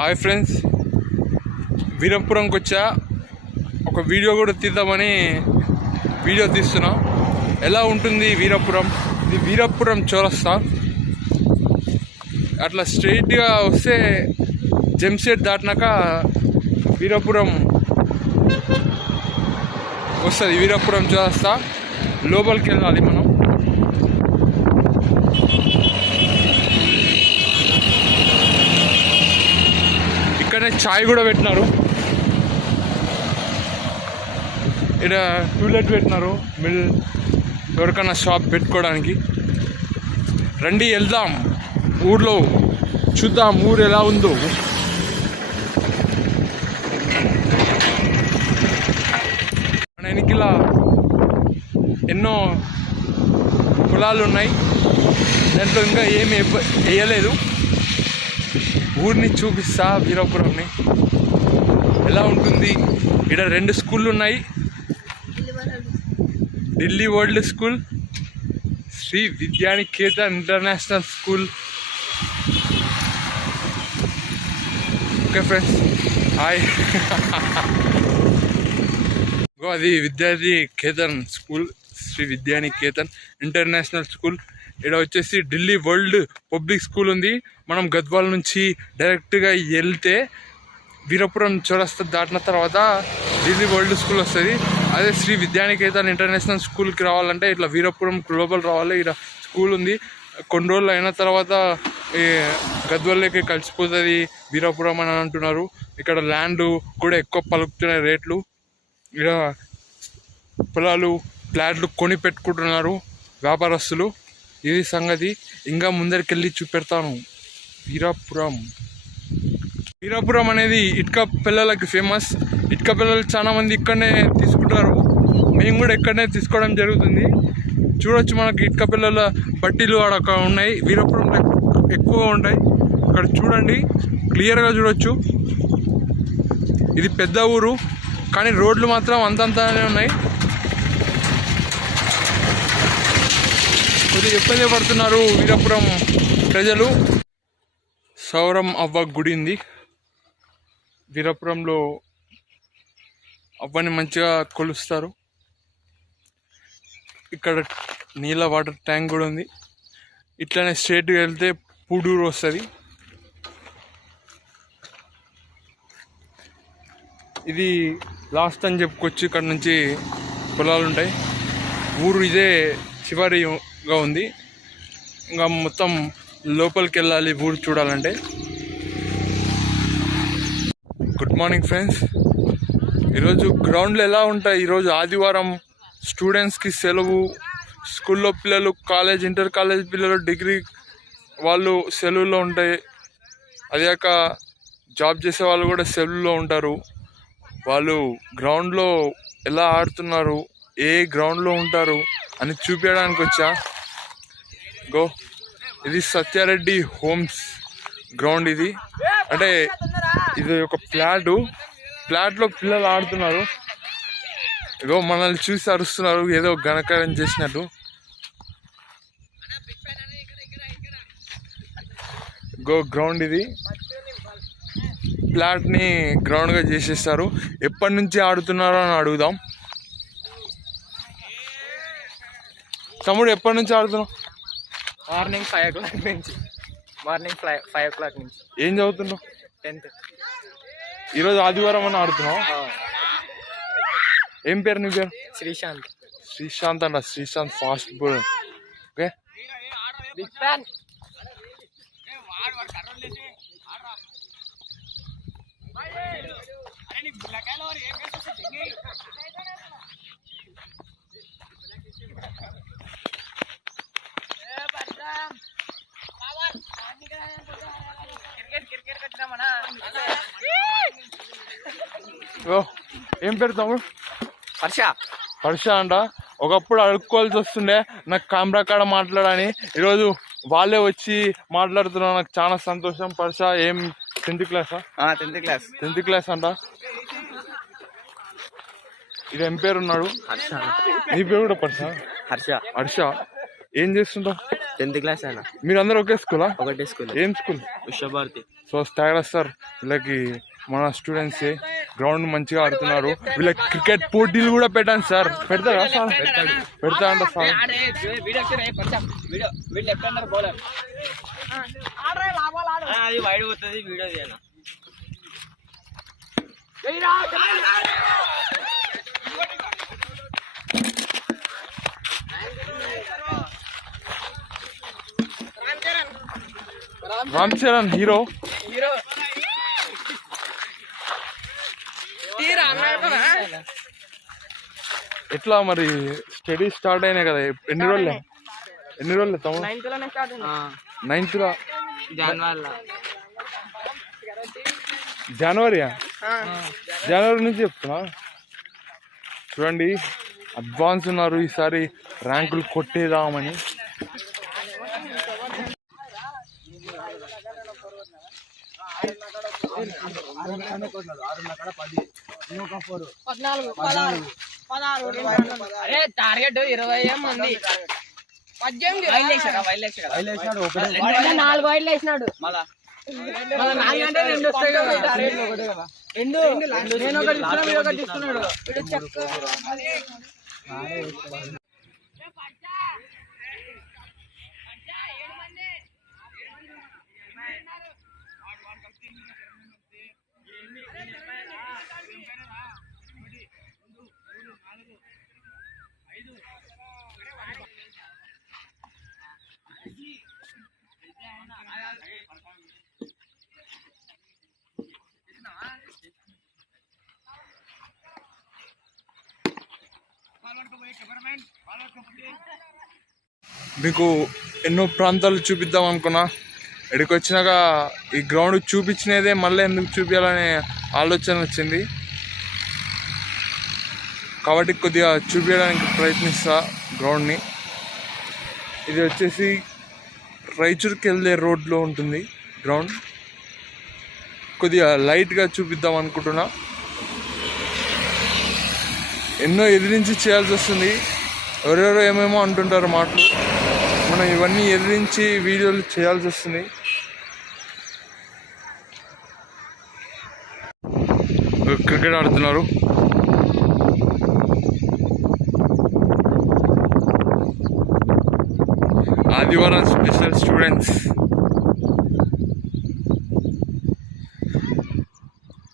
Hi friends, వీరపురంకి వచ్చా. ఒక video కూడా తీద్దామని వీడియో తీస్తున్నా. ఎలా ఉంటుంది వీరపురం? ఇది వీరపురం చౌరస్తా. అట్లా స్ట్రైట్గా వస్తే జంషెడ్ దాటినాక వీరపురం వస్తుంది. వీరపురం చౌరస్తా లోపలికి వెళ్ళాలి మనం. ఇక్కడనే చాయ్ కూడా పెట్టినారు. ఇక్కడ టూలెట్ పెట్టినారు మిడిల్ ఎవరికన్నా షాప్ పెట్టుకోవడానికి. రండి వెళ్దాం, ఊర్లో చూద్దాం ఊరు ఎలా ఉందో. మన వెనకిలా ఎన్నో పొలాలు ఉన్నాయి. దాంట్లో ఇంకా ఏమి వేయలేదు. ఊరిని చూపిస్తా, వీరపురంని ఎలా ఉంటుంది. ఇక్కడ 2 స్కూళ్ళు ఉన్నాయి. Delhi world school, Shri Vidyaniketan international school. Okay friends, hi. అది Vidyaniketan school, Shri Vidyaniketan international school. ఇక్కడ వచ్చేసి ఢిల్లీ వరల్డ్ పబ్లిక్ స్కూల్ ఉంది. మనం గద్వాల నుంచి డైరెక్ట్గా వెళ్తే వీరపురం చౌరస్తా దాటిన తర్వాత ఢిల్లీ వరల్డ్ స్కూల్ వస్తుంది. అదే శ్రీ విద్యానికేతన్ ఇంటర్నేషనల్ స్కూల్కి రావాలంటే ఇట్లా వీరపురం గ్లోబల్ రావాలి. ఇక్కడ స్కూల్ ఉంది. కొన్ని రోజులు అయిన తర్వాత గద్వాలకి కలిసిపోతుంది వీరపురం అని అంటున్నారు. ఇక్కడ ల్యాండ్ కూడా ఎక్కువ పలుకుతున్నాయి రేట్లు. ఇక్కడ పొలాలు, ఫ్లాట్లు కొని పెట్టుకుంటున్నారు వ్యాపారస్తులు. ఇది సంగతి. ఇంకా ముందరికెళ్ళి చూపెడతాను. వీరపురం అనేది ఇటుక పిల్లలకి ఫేమస్. ఇటుక పిల్లలు చాలా మంది ఇక్కడనే తీసుకుంటారు. మేము కూడా ఇక్కడనే తీసుకోవడం జరుగుతుంది. చూడొచ్చు, మనకి ఇటుక పిల్లల బట్టీలు అక్కడ ఉన్నాయి. వీరపురంలో ఎక్కువగా ఉంటాయి. అక్కడ చూడండి, క్లియర్గా చూడొచ్చు. ఇది పెద్ద ఊరు, కానీ రోడ్లు మాత్రం అంతంతానే ఉన్నాయి. కొద్దిగా ఇబ్బంది పడుతున్నారు వీరపురం ప్రజలు. సౌరం అవ్వ గుడి ఉంది వీరపురంలో. అవ్వని మంచిగా కొలుస్తారు. ఇక్కడ నీళ్ళ వాటర్ ట్యాంక్ కూడా ఉంది. ఇట్లానే స్ట్రేట్గా వెళ్తే పూడూరు వస్తుంది. ఇది లాస్ట్ అని చెప్పుకోవచ్చు. ఇక్కడ నుంచి పొలాలు ఉంటాయి. ఊరు ఇదే చివరిగా ఉంది. ఇంకా మొత్తం లోపలికి వెళ్ళాలి ఊరు చూడాలంటే. Good morning friends. ఈరోజు గ్రౌండ్లు ఎలా ఉంటాయి? ఈరోజు ఆదివారం, స్టూడెంట్స్కి సెలవు. స్కూల్లో పిల్లలు, కాలేజ్, ఇంటర్ కాలేజ్ పిల్లలు, డిగ్రీ వాళ్ళు సెలవులో ఉంటాయి. అదాక జాబ్ చేసే వాళ్ళు కూడా సెలవులో ఉంటారు. వాళ్ళు గ్రౌండ్లో ఎలా ఆడుతున్నారు, ఏ గ్రౌండ్లో ఉంటారు అని చూపించడానికి వచ్చా. ఇది సత్యారెడ్డి హోమ్స్ గ్రౌండ్. ఇది అంటే ఇది ఒక ఫ్లాట్లో పిల్లలు ఆడుతున్నారు. మనల్ని చూసి అరుస్తున్నారు, ఏదో ఘనకార్యం చేసినట్టు. గ్రౌండ్ ఇది. ఫ్లాట్ని గ్రౌండ్గా చేసేస్తారు. ఎప్పటి నుంచి ఆడుతున్నారో అని అడుగుదాం. తమ్ముడు, ఎప్పటి నుంచి ఆడుతున్నావు? మార్నింగ్ 5 o'clock నుంచి. మార్నింగ్ 5 o'clock నుంచి. ఏం చదువుతున్నావు? 10th. ఈరోజు ఆదివారం అని ఆడుతున్నావు. ఏం పేరు నీ పేరు? శ్రీశాంత్. శ్రీశాంత్ అంట. Sreesanth fast bowler. Okay, big fan. ఏం పేరు తమ్ముడు? హర్ష అంట. ఒకప్పుడు అడుక్కోవాల్సి వస్తుండే నాకు కెమెరా కాడ మాట్లాడని. ఈరోజు వాళ్ళే వచ్చి మాట్లాడుతున్నా. నాకు చాలా సంతోషం. హర్ష ఏం 10th క్లాసా? 10th క్లాస్ అంట. ఇది ఏం పేరు ఉన్నాడు? హర్ష. నీ పేరు కూడా హర్ష? హర్ష. హర్ష, ఏం చేస్తుంటావు? 10th క్లాస్ అయినా మీరు అందరూ ఒకే స్కూలా? ఒకటే స్కూల్. ఏం స్కూల్? విశ్వభారతి. సో స్టాగర్ సార్, వీళ్ళకి మన స్టూడెంట్సే గ్రౌండ్ మంచిగా ఆడుతున్నారు. వీళ్ళకి క్రికెట్ పోటీలు కూడా పెట్టాను సార్. పెడతారా సార్? పెడతా అంట సార్. రామ్ చరణ్ హీరో. ఎట్లా మరి స్టడీ స్టార్ట్ అయినాయి కదా, ఎన్ని రోజులే తమ్ముడు? 9th జనవరియా? జనవరి నుంచి చెప్తున్నా. చూడండి, అడ్వాన్స్ ఉన్నారు ఈసారి, ర్యాంకులు కొట్టేదామని. టార్గెట్ 20 మంది. 18 4 వైడ్లు వేసినాడు. మీకు ఎన్నో ప్రాంతాలు చూపిద్దాం అనుకున్నా. ఇక్కడికి వచ్చినాక ఈ గ్రౌండ్ చూపించినదే మళ్ళీ ఎందుకు చూపించాలనే ఆలోచన వచ్చింది, కాబట్టి కొద్దిగా చూపించడానికి ప్రయత్నిస్తా గ్రౌండ్ని. ఇది వచ్చేసి రాయచూర్కి వెళ్ళే రోడ్లో ఉంటుంది గ్రౌండ్. కొద్దిగా లైట్గా చూపిద్దాం అనుకుంటున్నా. ఎన్నో ఎదిరించి చేయాల్సి వస్తుంది. ఎవరెవరో ఏమేమో అంటుంటారు మాటలు, మనం ఇవన్నీ ఎదిరించి వీడియోలు చేయాల్సి వస్తుంది. క్రికెట్ ఆడుతున్నారు. ఆదివారం స్పెషల్ స్టూడెంట్స్.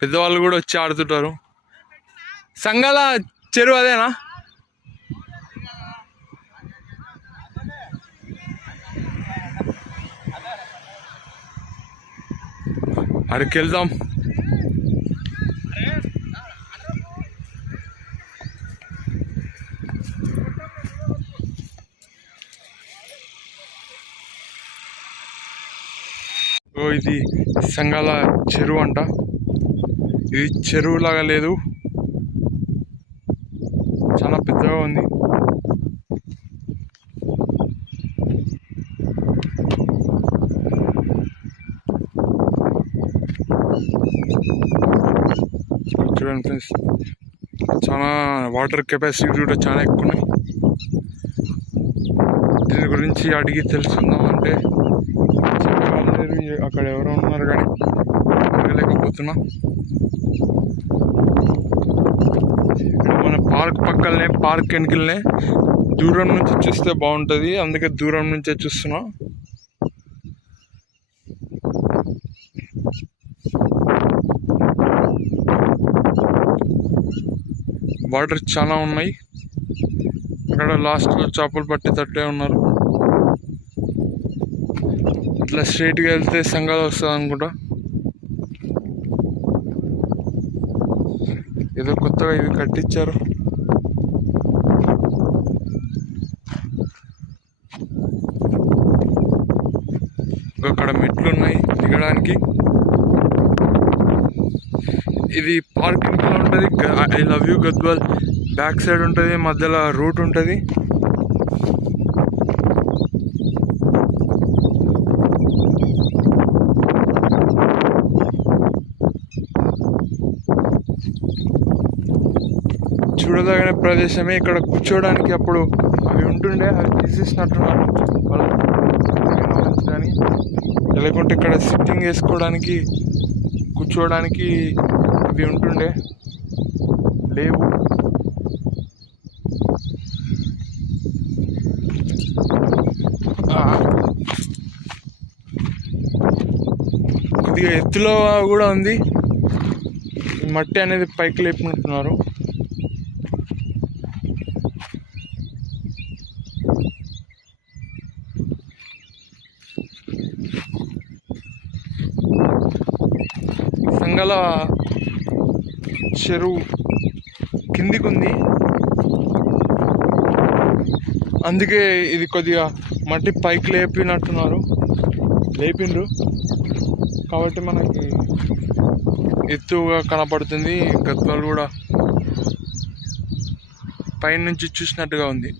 పెద్దవాళ్ళు కూడా వచ్చి ఆడుతుంటారు. సంఘాల చెరువు అదేనా? అక్కడికి వెళ్దాం. ఇది సంఘాల చెరువు అంట. ఇది చెరువు లాగా లేదు, చాలా పెద్దగా ఉంది. చూడండి ఫ్రెండ్స్, చాలా వాటర్ కెపాసిటీ కూడా చాలా ఎక్కువ ఉన్నాయి. దీని గురించి అడిగి తెలుసుకుందాం అంటే చెప్పగలరు, అక్కడ ఎవరో ఉన్నారు కానీ అడగలేకపోతున్నా. మన పార్క్ పక్కనే, పార్క్ వెనుకలనే దూరం నుంచి చూస్తే బాగుంటుంది, అందుకే దూరం నుంచే చూస్తున్నా. వాటర్ చాలా ఉన్నాయి. అక్కడ లాస్ట్లో చేపలు పట్టేటట్టే ఉన్నారు. ఇట్లా స్ట్రైట్గా వెళ్తే సంఘాలు వస్తుంది అనుకుంటా. ఏదో కొత్తగా ఇవి కట్టించారు. అక్కడ మెట్లు ఉన్నాయి దిగడానికి. ఇది పార్క్ ఇంకా ఉంటుంది. I love you Gadwal back side ఉంటుంది, మధ్యలో రూట్ ఉంటుంది. చూడదగిన ప్రదేశమే. ఇక్కడ కూర్చోడానికి అప్పుడు అవి ఉంటుండే, అవి తీసేసినట్టున్నారు వాళ్ళు. లేకుంటే ఇక్కడ సిట్టింగ్ వేసుకోవడానికి కూర్చోవడానికి అవి ఉంటుండే, లేవు. కొద్దిగా ఎత్తులో కూడా ఉంది. ఈ మట్టి అనేది పైకి లేపుకుంటున్నారు. సంగల చెరువు కిందికి ఉంది, అందుకే ఇది కొద్దిగా మట్టి పైకి లేపిండ్రు కాబట్టి మనకి ఎత్తుగా కనపడుతుంది. గద్వాలు కూడా పైనుంచి చూసినట్టుగా ఉంది.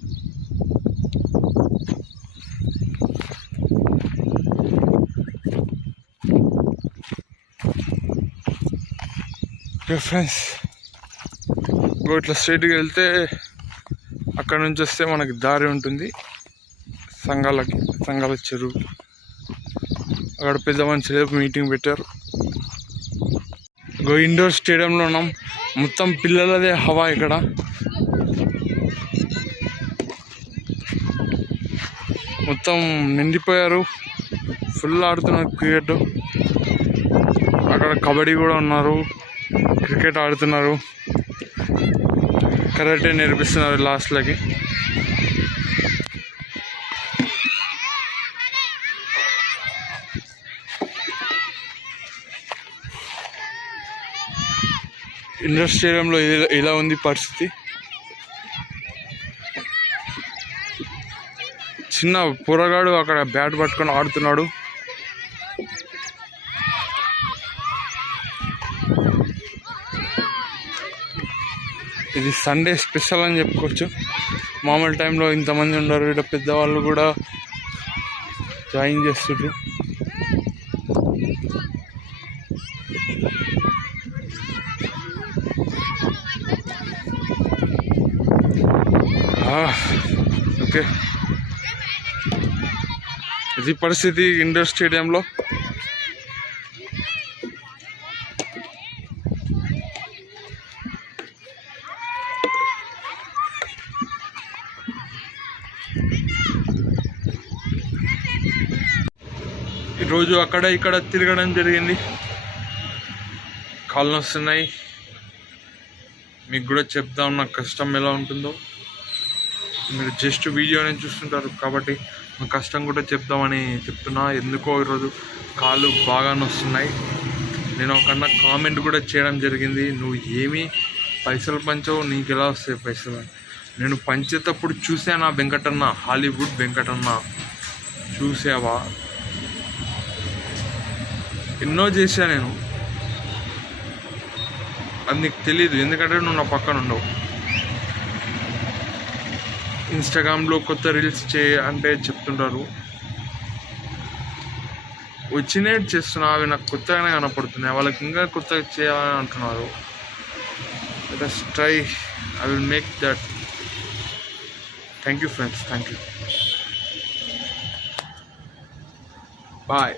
ఓకే ఫ్రెండ్స్, ఇట్లా స్ట్రైట్గా వెళ్తే అక్కడ నుంచి వస్తే మనకి దారి ఉంటుంది సంగాల చెరువు. అక్కడ పెద్ద మనుషులు మీటింగ్ పెట్టారు. ఇండోర్ స్టేడియంలో ఉన్నాం. మొత్తం పిల్లలదే హవా ఇక్కడ. మొత్తం నిండిపోయారు, ఫుల్ ఆడుతున్నారు క్రికెట్. అక్కడ కబడ్డీ కూడా ఉన్నారు, క్రికెట్ ఆడుతున్నారు, కరాటే నేర్పిస్తున్నారు లాస్ట్లకి. ఇండోర్ స్టేడియంలో ఇలా ఉంది పరిస్థితి. చిన్న పోరగాడు అక్కడ బ్యాట్ పట్టుకొని ఆడుతున్నాడు. ఇది సండే స్పెషల్ అని చెప్పుకోవచ్చు. మామూలు టైంలో ఇంతమంది ఉండరు. ఇక్కడ పెద్దవాళ్ళు కూడా జాయిన్ చేస్తుండ్రు. ఓకే, ఇది పరిస్థితి ఇండోర్ స్టేడియంలో. ఈరోజు అక్కడ ఇక్కడ తిరగడం జరిగింది. కాళ్ళు వస్తున్నాయి. మీకు కూడా చెప్దాం నా కష్టం ఎలా ఉంటుందో. మీరు జస్ట్ వీడియోనే చూస్తుంటారు కాబట్టి నా కష్టం కూడా చెప్దామని చెప్తున్నా. ఎందుకో ఈరోజు కాళ్ళు బాగా నొస్తున్నాయి. నేను ఒకన్నా కామెంట్ కూడా చేయడం జరిగింది, నువ్వు ఏమీ పైసలు పంచవు, నీకు ఎలా వస్తాయి పైసలు. నేను పంచేటప్పుడు చూసానా వెంకటన్న, హాలీవుడ్ వెంకటన్న చూసావా? ఎన్నో చేశా నేను, అది నీకు తెలీదు, ఎందుకంటే నువ్వు నా పక్కన ఉండవు. ఇన్స్టాగ్రామ్లో కొత్త రీల్స్ అంటే చెప్తుంటారు, వచ్చినట్టు చేస్తున్నా, అవి నాకు కొత్తగానే కనపడుతున్నాయి. వాళ్ళకి ఇంకా కొత్తగా చేయాలని అంటున్నారు. Let's try, I will make that. Thank you friends, thank you, bye.